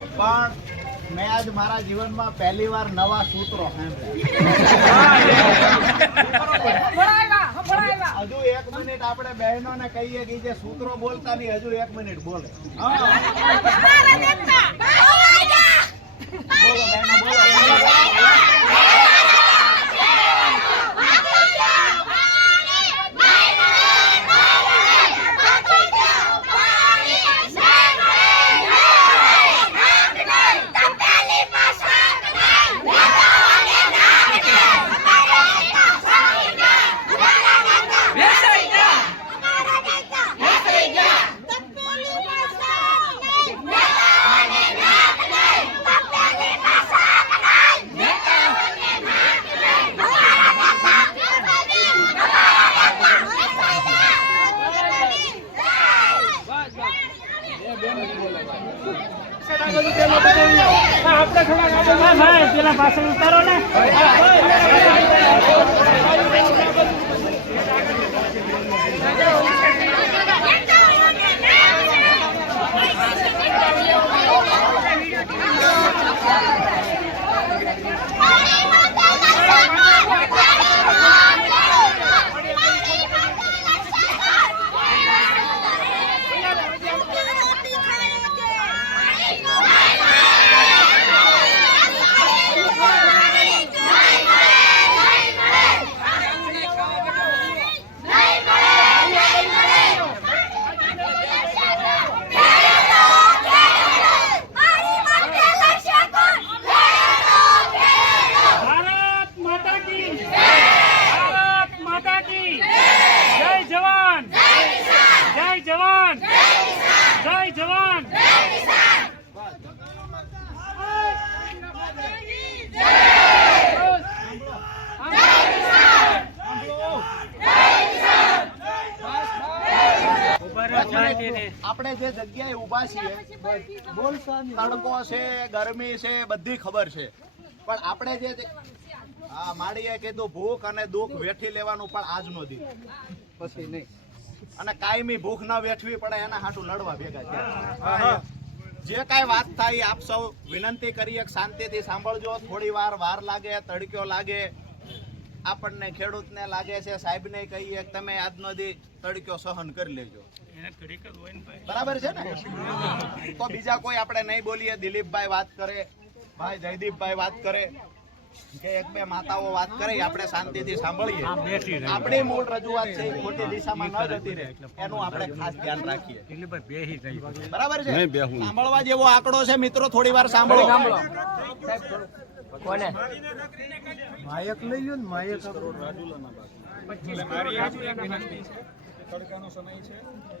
પણ મેં આજ મારા જીવનમાં પહેલી વાર નવા સૂત્રો હજુ એક મિનિટ આપણે બહેનો ને કહીએ કે જે સૂત્રો બોલતા નહીં હજુ એક મિનિટ બોલે. બોલો બહેનો બોલો. ભાઈ પેલા પાછળ ઉતારો ને ભારત માતા કી ભારત માતા કી જય જવાન જય જવાન જય જવાન આપણે જે જગ્યાએ ઊભા છીએ તડકો છે ગરમી છે બધી ખબર છે. પણ આપણે જે હા માળીએ કીધું ભૂખ અને દુઃખ વેઠી લેવાનું પણ આજનો દી પછી નહીં. અને કાયમી ભૂખ ન વેઠવી પડે એના હાટું લડવા ભેગા થયા. જે કાંઈ વાત થાય એ આપ સૌ વિનંતી કરીએ કે શાંતિથી સાંભળજો. થોડી વાર વાર લાગે તડક્યો લાગે. આપણને ખેડૂતને લાગે છે સાહેબને કહીએ કે તમે આજનો દી તડક્યો સહન કરી લેજો. બરાબર છે ને? તો બીજા કોઈ આપણે નહીં બોલીએ દિલીપભાઈ વાત કરે ભાઈ જયદીપભાઈ વાત કરે કે એક બે માતાઓ વાત કરે આપણે શાંતિથી સાંભળીએ. આપણી મૂળ રજૂઆત છે ખોટી દિશામાં ન જતી રહે એનું આપણે ખાસ ધ્યાન રાખીએ. બરાબર છે? સાંભળવા જેવો આંકડો છે મિત્રો થોડી વાર સાંભળો. મારી એક વિનંતી છે તડકાનો સમય છે.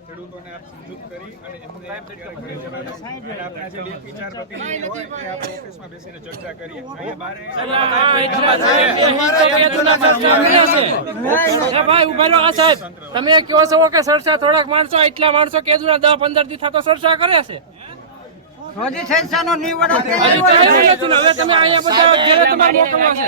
ખેડૂતોને આપ સમજૂત કરી અને એમને ઘરે જવા અને આપણા જે બે વિચાર પ્રતિનિધિ હોય એ આપણે ઓફિસમાં બેસીને ચર્ચા કરીએ. અહીંયા બારે ભાઈ ઊભા રહો. આ સાહેબ તમે કહો છો કે સરસા થોડાક માણસો એટલા માણસો કેદુના દસ પંદર દી થતો સરસા કરે છે? હજી તો એવું હવે તમે અહીંયા બધા ઘેરે તમારે મોકલવા છે.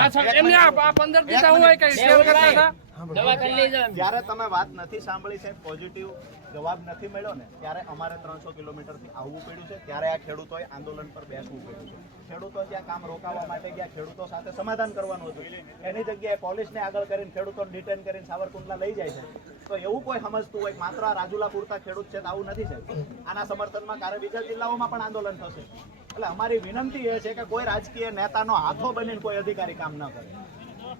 અચ્છા, એમને આ આ પંદર હું કઈ સેવ કરતા હતા? જ્યારે તમે વાત નથી સાંભળી છે પોઝિટિવ જવાબ નથી મળ્યો ને ત્યારે અમારે ત્રણસો કિલોમીટરથી આવવું પડ્યું છે. ત્યારે આ ખેડૂતોએ આંદોલન પર બેસવું પડ્યું છે. ખેડૂતો ત્યાં કામ રોકાવા માટે ગયા ખેડૂતો સાથે સમાધાન કરવાનું હતું. એની જગ્યાએ પોલીસને આગળ કરીને ખેડૂતોને ડિટેન કરીને સાવરકુંડલા લઈ જાય છે. તો એવું કોઈ સમજતું હોય માત્ર આ રાજુલા પૂરતા ખેડૂત છે આવું નથી છે. આના સમર્થનમાં કારે બીજા જિલ્લાઓમાં પણ આંદોલન થશે. એટલે અમારી વિનંતી એ છે કે કોઈ રાજકીય નેતાનો હાથો બનીને કોઈ અધિકારી કામ ન કરે.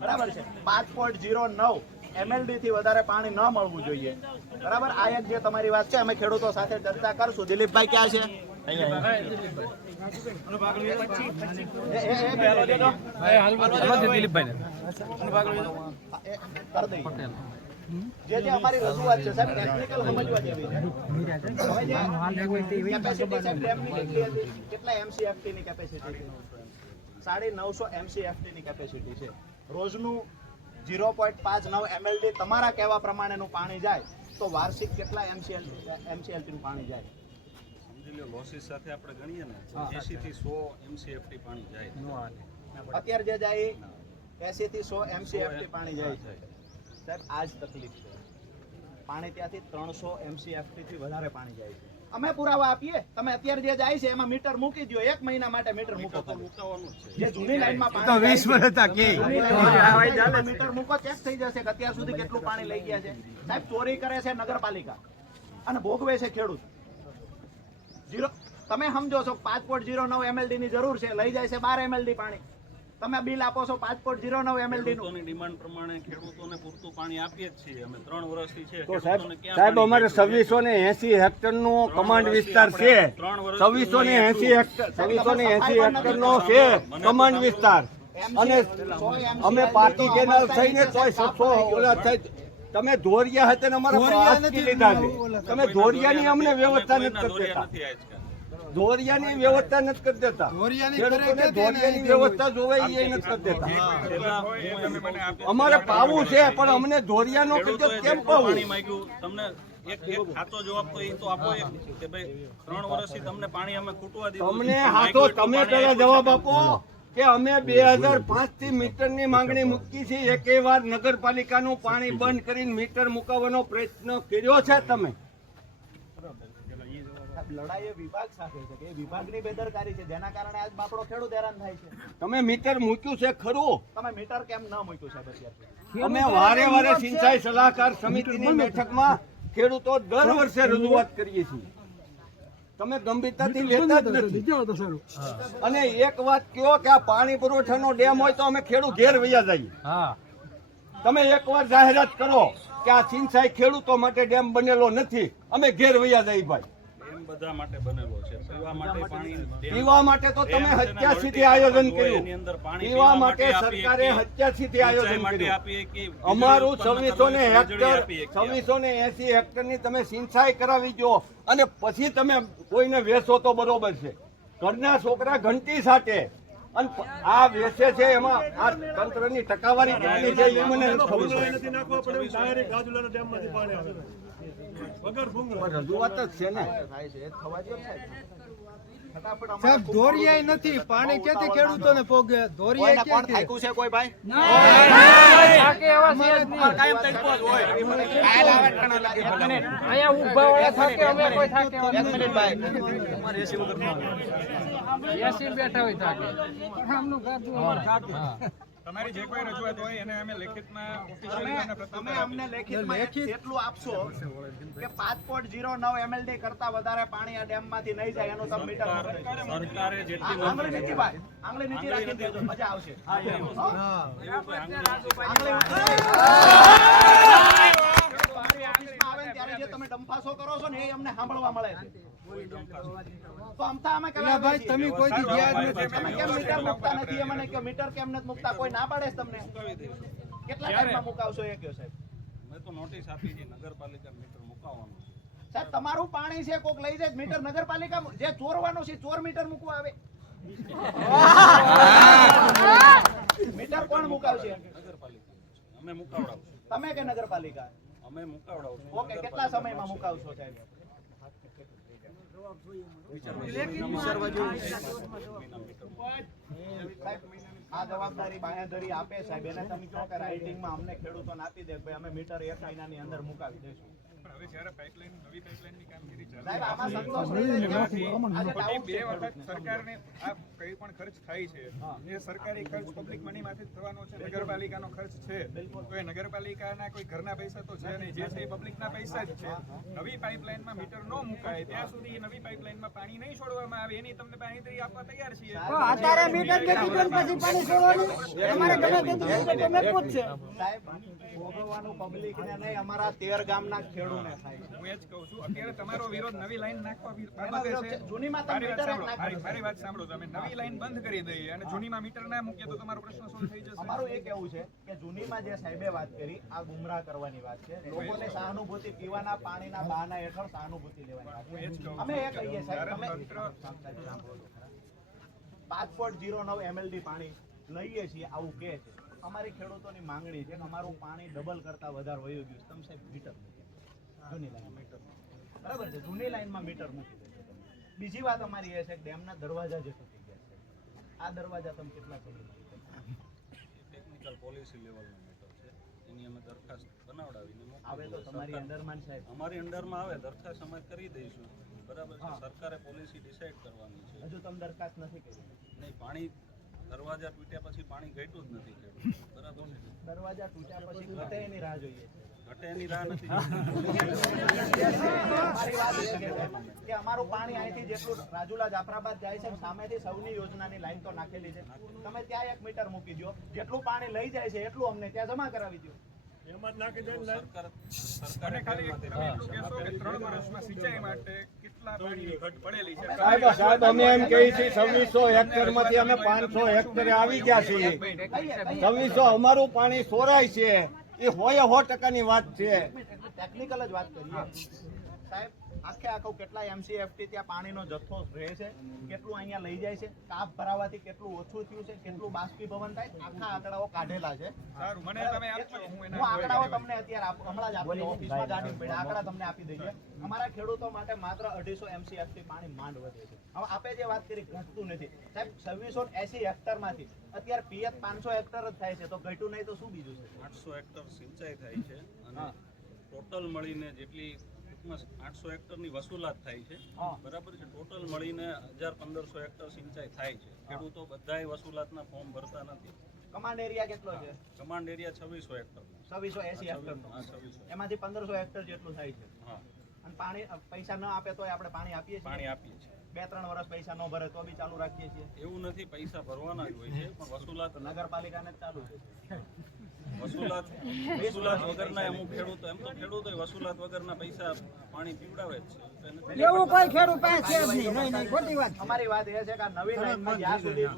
બરાબર છે. પાંચ પોઈન્ટ જીરો નવ એમએલડી થી વધારે પાણી ન મળવું જોઈએ. બરાબર? આ એક જે તમારી વાત છે, અમે ખેડૂતો સાથે ચર્ચા કરશું. દિલીપભાઈ ક્યાં છે? જે અમારી રજૂઆત છે કેટલી એમસીએફટી સાડી નવસો એમસીએફટી ની કેપેસિટી છે. રોજનું ઝીરો પોઈન્ટ પાંચ નવ એમએલડી તમારા કહેવા પ્રમાણેનું પાણી જાય તો વાર્ષિક કેટલા એમસીએલ એમસીએલટીનું પાણી જાય? સમજી લો લોસીસ સાથે આપણે ગણીએ ને 80 થી 100 એમસીએફટી પાણી જાય. અત્યારે જે જાય એસી થી સો એમસીએફટી પાણી જાય. છે સાહેબ આ જ તકલીફ છે. પાણી ત્યાંથી ત્રણસો એમસીએફટી થી વધારે પાણી જાય છે. અમે પુરાવા આપીએ. તમે અત્યારે જે જાય છે એમાં મીટર મૂકી દો એક મહિના માટે મીટર મૂકો જ છે. જે જૂની લાઈનમાં તો જાય વર્ષ હતા મીટર મૂકો ચેક થઈ જશે કે અત્યાર સુધી કેટલું પાણી લઈ ગયા છે. સાહેબ ચોરી કરે છે નગરપાલિકા. અને ભોગવે છે ખેડૂત. જીરો તમે સમજો છો પાંચ પોઈન્ટ જીરો નવ એમએલડી ની જરૂર છે. લઈ જાય છે બાર એમએલડી પાણી. તમે બિલ આપો છો પાંચ પોઈન્ટ જીરો નવ એમએલડી નું. ડિમાન્ડ પ્રમાણે ખેડૂતોને પૂરતું પાણી આપીએ જ છીએ. અમે ત્રણ વર્ષથી છે. તો સાહેબ સાહેબ અમારે છવ્વીસો ને એસી હેક્ટર નો કમાન્ડ વિસ્તાર છે. છવ્વીસો ને એસી હેક્ટર છવ્વીસો ને એસી હેક્ટર નો છે કમાન્ડ વિસ્તાર. અને અમે પાર્ટી કેનાલ થઈને તોય સત્સો ઓલા થઈ તમે ધોરિયા હતા ને અમારા લીધા છે. તમે ધોરિયાની અમને વ્યવસ્થા નથી કરી ધોરિયાની વ્યવસ્થા નથી કરી દેતા. ધોરિયાની વ્યવસ્થા જોવે એ નથી કરી દેતા. પહેલા અમારે પાવું છે પણ અમને ધોરિયાનો કીધો કેમ પાવું? તમને એક એક ખાતો જવાબ તો એ તો આપો કે ભાઈ ત્રણ વર્ષથી તમને પાણી અમે ખૂટવા દીધું તમને હાથો તમે પેલા જવાબ આપો કે અમે બે હજાર પાંચથી મીટરની માંગણી મૂકી છે એકે વાર નગરપાલિકાનું પાણી બંધ કરીને મીટર મુકાવવાનો પ્રયત્ન કર્યો છે તમે? લડાઈ એ વિભાગ સાથે છે કે એ વિભાગની બેદરકારી છે. જેના કારણે આજ બાપડો ખેડૂત હેરાન થાય છે. તમે મીટર મૂક્યું છે ખરું? તમે મીટર કેમ ન મૂક્યું સાહેબ અત્યારે અમે વારે વારે સિંચાઈ સલાહકાર સમિતિની બેઠકમાં ખેડૂતો દર વર્ષે રજૂઆત કરીએ છીએ. તમે ગંભીરતાથી લેતા જ નથી. અને એક વાત કહો કે આ પાણી પુરવઠાનો ડેમ હોય તો અમે ખેડૂત ઘેર વૈયા જઈએ. હા. તમે એકવાર જાહેરાત કરો કે આ સિંચાઈ ખેડૂતો માટે ડેમ બનેલો નથી. અમે ઘેર વૈયા જઈએ ભાઈ. બધા માટે બનેલો છે. પીવા માટે પાણી પીવા માટે તો તમે હત્યા multi આયોજન કર્યું. એની અંદર પાણી પીવા માટે સરકારે હત્યા હત્યાસી આયોજન કર્યું. આપીએ કે અમારું ઉત્પન્ન છવ્વીસો ને કરવાની વીજળી હેક્ટર આપીએ કે છવ્વીસો ને એસી હેક્ટરની તમે સિંચાઈ કરાવી જો અને પછી તમે કોઈને વેચો તો બરોબર છે. ઘરના છોકરા ઘંટી સાથે અને આ વેચે છે એમાં આ તંત્રની ટકાવારી કેટલી છે એ મને નથી ખબર. પણ રજૂઆત જ છે ને સાહેબ નથી પાણી ક્યાંથી ખેડૂતોને પોગે ધોરિયાય ક્યાંથી છે કોઈ ભાઈ થાકે અહીંયા વાળા અમે કોઈ થાકે એક મિનિટ ભાઈ એસી બેઠા હોય થાકે. તમારી જે કોઈ રજૂઆત હોય એને અમે લેખિતમાં officially તમે અમને લેખિતમાં એટલું આપશો કે પાંચ પોઈન્ટ જીરો નવ એમએલડી કરતા વધારે પાણી આ ડેમમાંથી નહીં જાય એનું તમે મીટર સરકારે જેટલી આંગળી નીચે ભાઈ આંગળી નીચે રાખી દેજો મજા આવશે. આંગળી આવે ત્યારે જે તમે ડંફાસો કરો છો ને એ અમને સાંભળવા મળે છે. ભાઈ તમે કોઈ તમે કેમ મીટર મૂકતા નથી? એ મને મીટર કેમ નથી મૂકતા? કોઈ ના પાડે તમને? કેટલા ટાઈમમાં મુકાવશો એ કહો સાહેબ. મેં તો નોટિસ આપી છે નગરપાલિકા મીટર મુકાવવાનું સાહેબ તમારું પાણી છે કોક લઈ જાય મીટર નગરપાલિકા જે ચોરવાનું છે ચોર મીટર મૂકવા આવે. મીટર કોણ મુકાવશે? નગરપાલિકા. અમે મુકાવડાવશું. તમે કે નગરપાલિકા? અમે મુકાવડાવશું. ઓકે કેટલા સમયમાં મુકાવશો સાહેબ, આ જવાબદારી બાંહેધરી આપે સાહેબ એને તમે કે રાઇટિંગમાં અમને ખેડૂતોને આપી દે ભાઈ અમે મીટર એક મહિનાની અંદર મુકાવી દઈશું પણ હવે જ્યારે પાઇપલાઇન નવી પાઇપલાઇનની કામગીરી ચાલુ સાહેબ આમાં સંતોષ રહી જાય છે. આજે ખોટી ડાઉટ બે વખત સરકારને આ કઈ પણ ખર્ચ થાય છે એ સરકારી ખર્ચ પબ્લિક મનીમાંથી જ થવાનો છે નગરપાલિકાનો ખર્ચ છે. તો એ નગરપાલિકાના કોઈ ઘરના પૈસા તો છે નહીં. જે છે એ પબ્લિકના પૈસા જ છે. નવી પાઇપલાઇનમાં મીટર ન મુકાય. ત્યાં સુધી નવી પાઇપલાઇનમાં પાણી નહીં છોડવામાં આવે. એની તમને બાંહેધરી આપવા તૈયાર છીએ. અત્યારે મીટર નથી પછી પાણી છોડવાનું? અમારે ગમે તેટલું મીટર તો છે. સાહેબ ભોગવવાનું પબ્લિકને નહીં. અમારા તેર ગામના ખેડૂને થાય હું એ જ કહું છું અત્યારે તમારો વિરોધ નવી લાઈન નાખવા બાબતે છે છે. જૂનીમાં તમે મીટર નાખો. મારી મારી વાત સાંભળો તમે નવી લાઈન બંધ કરી દઈએ અને જૂનીમાં મીટર ના મૂકીએ તો તમારો પ્રશ્ન સોલ્વ થઈ જશે અમારું એ કેવું છે કે જૂનીમાં જે સાહેબે વાત કરી આ ગુમરાહ કરવાની વાત છે લોકોને સહાનુભૂતિ પીવાના પાણીના બહાના હેઠળ સહાનુભૂતિ લેવાની વાત હું એ જ છે કહું અમે એ કહીએ સાહેબ જ્યારે પાંચ પોઈન્ટ જીરો નવ એમએલડી પાણી લઈએ છીએ આવું કહે છે અમારી ખેડૂતોની માંગણી છે કે અમારું પાણી ડબલ કરતા વધારે વયું ગયું. તમે સાહેબ મીટર. જૂની લાઈન મીટર બરાબર છે? જૂની લાઈનમાં મીટર મૂકી દેજો. બીજી વાત અમારી એ છે કે ડેમના દરવાજા જે તૂટી ગયા છે. આ દરવાજા તમે કેટલા સમય ટેકનિકલ પોલિસી લેવલનું મીટર છે. એની અમે દરખાસ્ત બનાવડાવીને આવે તો તમારી સરકાર- સાહેબ. અમારી અંડરમાં આવે દરખાસ્ત અમે કરી દઈશું. બરાબર છે? સરકારે પોલિસી ડિસાઈડ કરવાની છે. હજુ તમે દરખાસ્ત નથી કરી. નહીં પાણી દરવાજા તૂટ્યા પછી પાણી ઘટ્યું જ નથી. બરાબર દરવાજા તૂટ્યા પછી એની રાહ જોઈએ ઘટે એની રાહ નથી અમારી વાત એ છે કે અમારું પાણી અહીંથી જેટલું રાજુલા જાફરાબાદ જાય છે સામેથી સૌની યોજનાની લાઈન તો નાખેલી છે. તમે ત્યાં એક મીટર મૂકી દો જેટલું પાણી લઈ જાય છે એટલું અમને ત્યાં જમા કરાવી દો સરકાર સરકારે ખાલી તમે એટલું કહેશો કે ત્રણ વર્ષમાં સિંચાઈ માટે કેટલા પાણીની ઘટ પડેલી છે. સાહેબ સાહેબ અમે એમ કહીએ છીએ છવ્વીસો હેક્ટરમાંથી અમે પાંચસો હેક્ટરે આવી ગયા છીએ. છવ્વીસો અમારું પાણી સોરાય છે. એ હોય સો ટકાની વાત છે. ટેકનિકલ જ વાત કરીએ. આખે આખું કેટલા એમસીએફટી ત્યાં પાણીનો જથ્થો રહે છે કેટલું અહીંયા લઈ જાય છે કાપ ભરાવાથી કેટલું ઓછું થયું છે કેટલું બાષ્પીભવન થાય આખા આંકડાઓ કાઢેલા છે. સારું મને તમે આપજો હું આંકડાઓ તમને અત્યારે હમણાં જ આપી ઓફિસમાં ગાડી પડ્યા આંકડા તમને આપી દઈએ. અમારા ખેડૂતો માટે માત્ર અઢીસો એમસીએફટી પાણી માંડ વધે છે. હવે આપે જે વાત કરી ઘટતું નથી. સાહેબ છવ્વીસો એસી હેક્ટરમાંથી અત્યારે પિયત પાંચસો હેક્ટર જ થાય છે તો ઘટ્યું નહીં તો શું બીજું છે? આઠસો હેક્ટર સિંચાઈ થાય છે અને ટોટલ મળીને જેટલી ટૂંકમાં આઠસો હેક્ટરની વસૂલાત થાય છે. બરાબર છે. ટોટલ મળીને હજાર પંદરસો હેક્ટર સિંચાઈ થાય છે. ખેડૂતો બધાય વસૂલાતના ફોર્મ ભરતા નથી. કમાન્ડ એરિયા કેટલો છે? કમાન્ડ એરિયા છવ્વીસો હેક્ટર છવ્વીસો એસી હેક્ટર એમાંથી પંદરસો હેક્ટર જેટલું થાય છે. હા. અને પાણી પૈસા ન આપે તો આપણે પાણી આપીએ છીએ? પાણી આપીએ છીએ. બે ત્રણ વર્ષ પૈસા ન ભરે તો બી ચાલુ રાખીએ છીએ? એવું નથી પૈસા ભરવાના જ હોય છે પણ વસૂલાત નગરપાલિકાને જ ચાલુ છે. વસૂલાત વસૂલાત વગરના અમુક ખેડૂતો એમ તો ખેડૂતો વસૂલાત વગરના પૈસા પાણી પીવડાવે જ છે. એવું કોઈ ખેડૂત પાસે છે નહીં. નહીં નહીં ખોટી વાત અમારી વાત એ છે કે નવી લાઈનમાં જ્યાં સુધી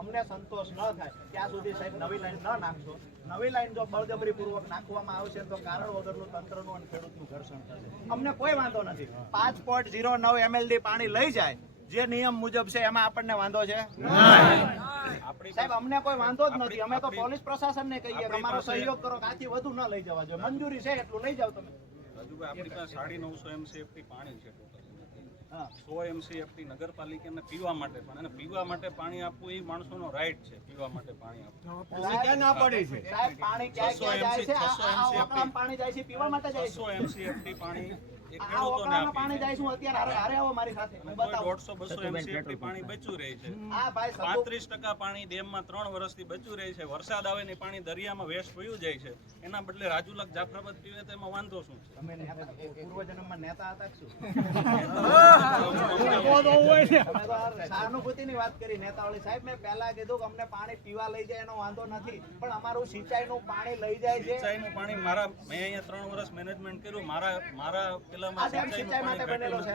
અમને સંતોષ ન થાય ત્યાં સુધી સાહેબ નવી લાઈન ન નાખશો. નવી લાઈન જો બળજબરી પૂર્વક નાખવામાં આવશે તો કારણ વગરનું તંત્રનું અને ખેડૂતનું ઘર્ષણ થશે. અમને કોઈ વાંધો નથી. પાંચ પોઈન્ટ ઝીરો નવ એમએલડી પાણી લઈ જાય જે નિયમ મુજબ છે એમાં આપણને વાંધો છે? સાહેબ અમને કોઈ વાંધો જ નથી. અમે તો પોલીસ પ્રશાસન ને કહીએ કે અમારો સહયોગ કરો કાથી વધુ ન લઈ જવા જોઈએ. મંજૂરી છે એટલું લઈ જાવ તમે. રાજુભાઈ આપણી પાસે સાડી નવસો એમસીએફટી પાણી છે ટોટલ હા. સો એમસીએફટી નગરપાલિકાને પીવા માટે પણ અને પીવા માટે પાણી આપવું એ માણસોનો રાઈટ છે પીવા માટે પાણી આપવું. ક્યાં ના પડી છે? સાહેબ પાણી ક્યાં ક્યાં જાય છે? આ- 600 આ આ વાકડામાં પાણી જાય છે પીવા માટે જાય છે. છસો એમસીએફટી પાણી એ આ ખેડૂતોને પાણી જાય છે અત્યારે હારે હારે આવો મારી સાથે. હું બતાવું. દોઢસો બસો એમસીએફટી પાણી બચ્યું રહે છે. આ ભાઈ સતુ- પાંત્રીસ ટકા પાણી ડેમમાં ત્રણ વર્ષથી બચ્યું રહે છે. વરસાદ આવે ને પાણી દરિયામાં વેસ્ટ વયું જાય છે. એના બદલે રાજુલક જાફરાબાદ પીવે તો એમાં વાંધો શું છે? તમે પૂર્વજન્મમાં નેતા હતા શું? અમને તમે તો આ સહાનુભૂતિની વાત કરી. નેતાવાળી સાહેબ મેં પહેલા કીધું કે અમને પાણી પીવા લઈ જાય એનો વાંધો નથી. પણ અમારું સિંચાઈનું પાણી લઈ જાય છે. સિંચાઈનું પાણી મારા મેં અહીંયા ત્રણ વર્ષ મેનેજમેન્ટ કર્યું. મારા મારા આ ડેમ સિંચાઈ માટે બનેલો છે.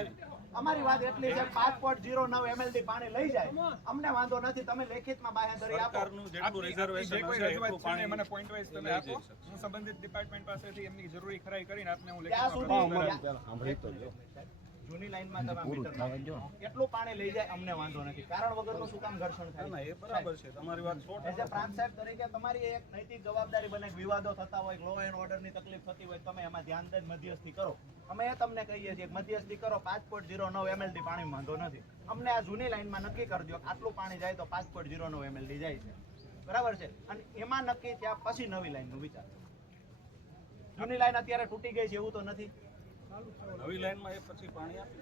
અમારી વાત એટલી છે પાંચ પોઈન્ટ ઝીરો નવ એમએલડી પાણી લઈ જાય. અમને વાંધો નથી તમે લેખિતમાં બાહેંધરી આપો. સરકારનું જેટલું રિઝર્વેશન એટલું છે ને મને પોઈન્ટ વાઇઝ તમે આપો. હું સંબંધિત ડિપાર્ટમેન્ટ પાસેથી એમની જરૂરી ખરાઈ કરીને આપને હું લેખિતમાં સાંભળી તો. જૂની લાઈનમાં તમે મીટર. એટલું પાણી લઈ જાય અમને વાંધો નથી. કારણ વગરનું શું કામ ઘર્ષણ થાય? એ બરાબર છે. તમારી વાત સો એઝ પ્રાંત સાહેબ તરીકે તમારી એક નૈતિક જવાબદારી બને વિવાદો થતા હોય લો એન્ડ ઓર્ડરની તકલીફ થતી હોય તમે એમાં ધ્યાન દઈને મધ્યસ્થી કરો. અમે એ તમને કહીએ છીએ મધ્યસ્થી કરો પાંચ પોઈન્ટ ઝીરો નવ એમએલડી પાણી વાંધો નથી. અમને આ જૂની લાઈનમાં નક્કી કરજો કે આટલું પાણી જાય તો પાંચ પોઈન્ટ ઝીરો નવ એમએલડી જાય છે. બરાબર છે? અને એમાં નક્કી થયા પછી નવી લાઈનનું વિચાર. જૂની લાઈન અત્યારે તૂટી ગઈ છે એવું તો નથી. નવી લાઈનમાં એ પછી પાણી આપી